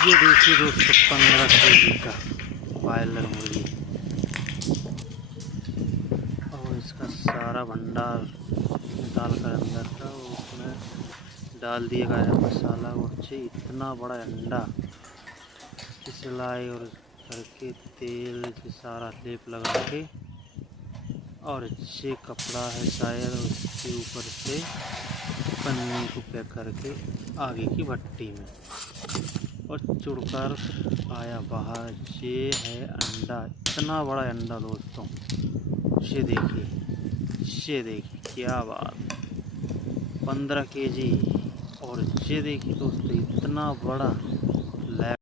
ये देखिए दोस्तों 15 kg का बॉयलर मुर्गी और इसका सारा भंडार निकाल कर अंदर का और उसमें डाल दिया गया है मसाला और इतना बड़ा अंडा सिलाई और करके तेल से सारा लेप लगा के और अच्छे कपड़ा है शायद उसके ऊपर से पन्नी को पैक करके आगे की भट्टी में और चुड़कर आया बाहर। ये है अंडा, इतना बड़ा अंडा दोस्तों, ये देखिए क्या बात, 15 kg। और ये देखिए दोस्तों इतना बड़ा